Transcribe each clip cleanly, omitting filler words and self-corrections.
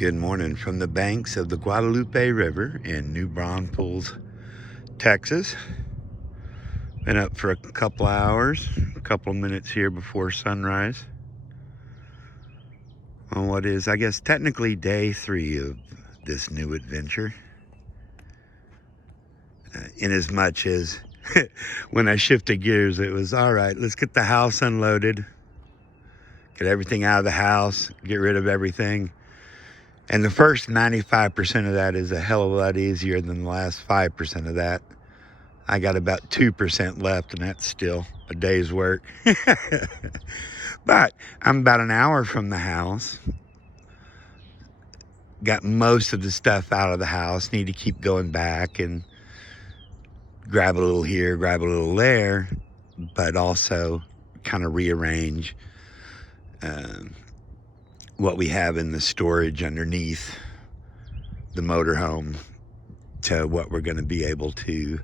Good morning from the banks of the Guadalupe River in New Braunfels, Texas. Been up for a couple hours, a couple of minutes here before sunrise on what is, I guess, technically day 3 of this new adventure. In as much as when I shifted gears, it was all right, let's get the house unloaded, get everything out of the house, get rid of everything. And the first 95% of that is a hell of a lot easier than the last 5% of that. I got about 2% left, and that's still a day's work. But I'm about an hour from the house. Got most of the stuff out of the house. Need to keep going back and grab a little here, grab a little there, but also kind of rearrange what we have in the storage underneath the motorhome to what we're going to be able to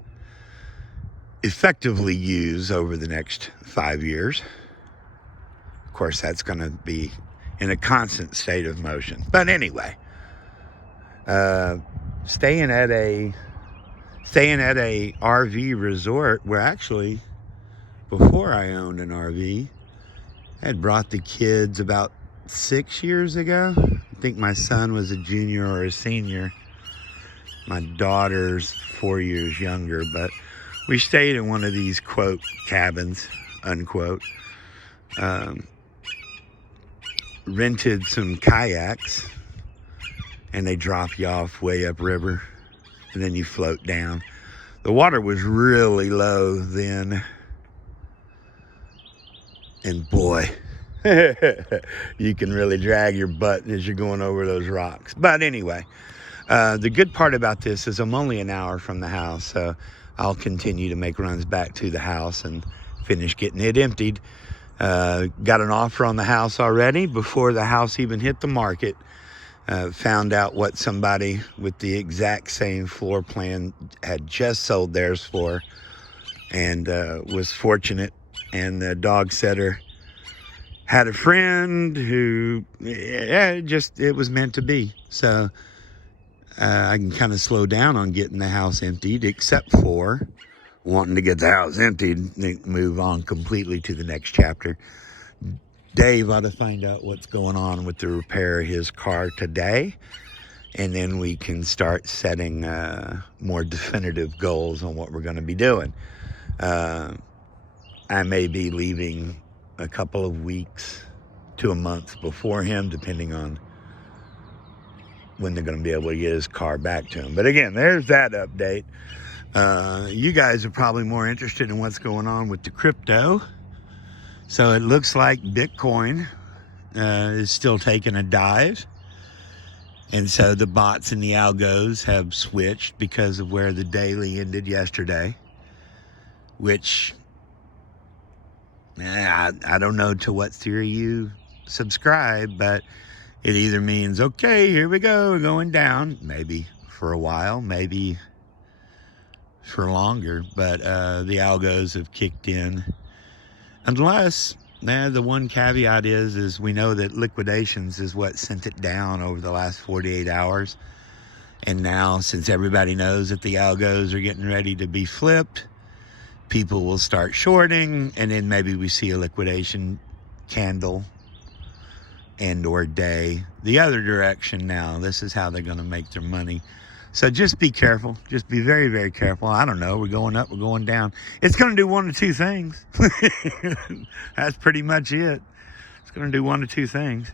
effectively use over the next 5 years. Of course, that's going to be in a constant state of motion. But anyway, staying at a RV resort where actually, before I owned an RV, I had brought the kids about 6 years ago. I think my son was a junior or a senior. My daughter's 4 years younger, but we stayed in one of these, quote, cabins, unquote. Rented some kayaks, and they drop you off way upriver, and then you float down. The water was really low then, and boy, you can really drag your butt as you're going over those rocks. But anyway, the good part about this is I'm only an hour from the house, so I'll continue to make runs back to the house and finish getting it emptied. Got an offer on the house already before the house even hit the market. Found out what somebody with the exact same floor plan had just sold theirs for, and was fortunate. And the dog setter had a friend who, it was meant to be. So I can kind of slow down on getting the house emptied, except for wanting to get the house emptied and move on completely to the next chapter. Dave ought to find out what's going on with the repair of his car today, and then we can start setting more definitive goals on what we're going to be doing. I may be leaving a couple of weeks to a month before him, depending on when they're going to be able to get his car back to him. But again, there's that update. You guys are probably more interested in what's going on with the crypto. So it looks like Bitcoin is still taking a dive. And so the bots and the algos have switched because of where the daily ended yesterday, which I don't know to what theory you subscribe, but it either means, okay, here we go, we're going down, maybe for a while, maybe for longer, but the algos have kicked in. Unless, the one caveat is we know that liquidations is what sent it down over the last 48 hours. And now, since everybody knows that the algos are getting ready to be flipped, people will start shorting, and then maybe we see a liquidation candle and or day the other direction. Now this is how they're going to make their money. So just be careful. Just be very, very careful. I don't know. We're going up, we're going down. It's going to do one of two things. That's pretty much it. It's going to do one of two things.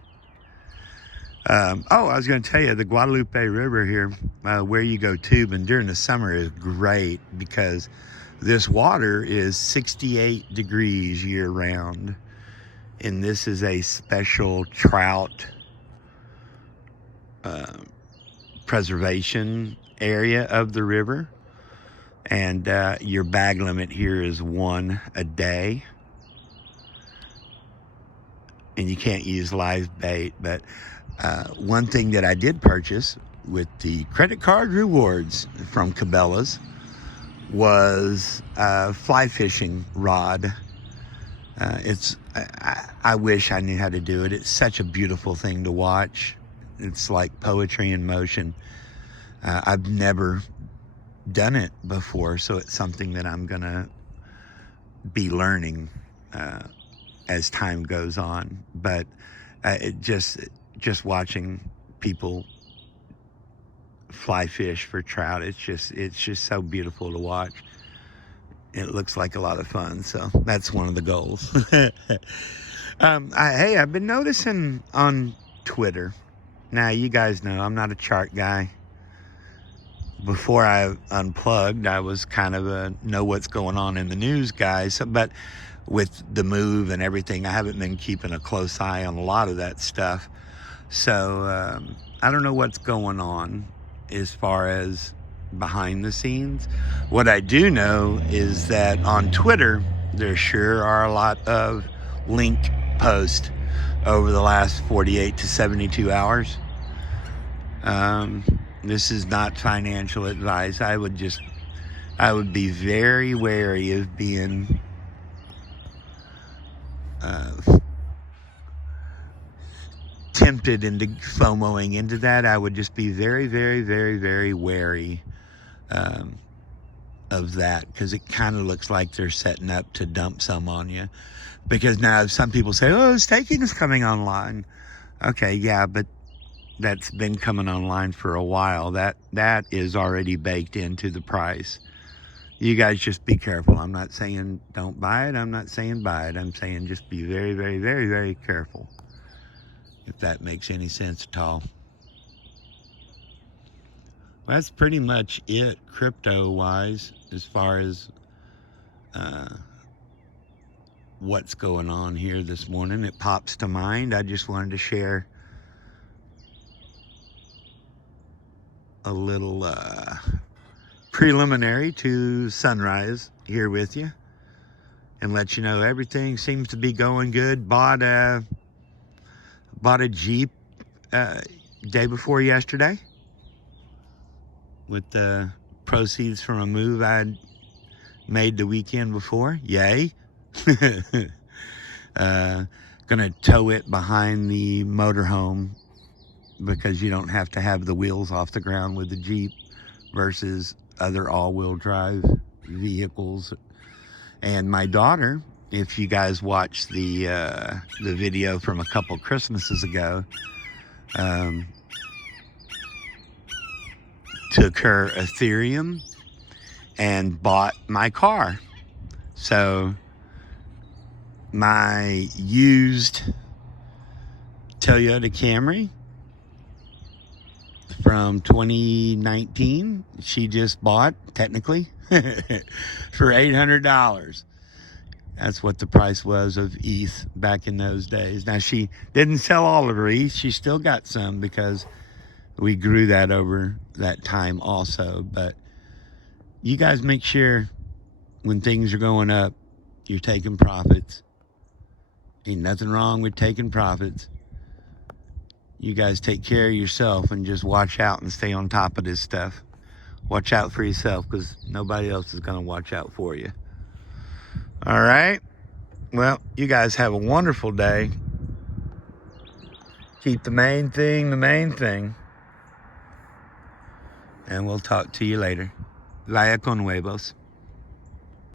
I was going to tell you, the Guadalupe River here, where you go tubing during the summer is great because this water is 68 degrees year round. And this is a special trout preservation area of the river. And your bag limit here is 1 a day. And you can't use live bait. But one thing that I did purchase with the credit card rewards from Cabela's was a fly fishing rod. I wish I knew how to do it. It's such a beautiful thing to watch. It's like poetry in motion. I've never done it before, so it's something that I'm gonna be learning as time goes on. But it just watching people fly fish for trout, it's just so beautiful to watch. It looks like a lot of fun, so that's one of the goals. Hey, I've been noticing on Twitter. Now, you guys know I'm not a chart guy. Before I unplugged, I was kind of a know what's going on in the news guy. So, but with the move and everything, I haven't been keeping a close eye on a lot of that stuff. So I don't know what's going on as far as behind the scenes. What I do know is that on Twitter, there sure are a lot of link posts over the last 48 to 72 hours. This is not financial advice. I would be very wary of being tempted into FOMOing into that. I would just be very, very, very, very wary of that, because it kind of looks like they're setting up to dump some on you. Because now some people say, oh, staking is coming online. Okay, yeah, but that's been coming online for a while. That is already baked into the price. You guys just be careful. I'm not saying don't buy it. I'm not saying buy it. I'm saying just be very, very, very, very careful, if that makes any sense at all. Well, that's pretty much it crypto-wise as far as what's going on here this morning. It pops to mind. I just wanted to share a little preliminary to sunrise here with you and let you know everything seems to be going good. Bought a Jeep day before yesterday with the proceeds from a move I'd made the weekend before. Yay. Gonna tow it behind the motorhome, because you don't have to have the wheels off the ground with the Jeep versus other all-wheel drive vehicles. And my daughter, if you guys watched the video from a couple Christmases ago, took her Ethereum and bought my car. So my used Toyota Camry from 2019, she just bought, technically, for $800. That's what the price was of ETH back in those days. Now, she didn't sell all of her ETH. She still got some, because we grew that over that time also. But you guys make sure when things are going up, you're taking profits. Ain't nothing wrong with taking profits. You guys take care of yourself and just watch out and stay on top of this stuff. Watch out for yourself, because nobody else is going to watch out for you. All right? Well, you guys have a wonderful day. Keep the main thing the main thing. And we'll talk to you later. Vaya con huevos.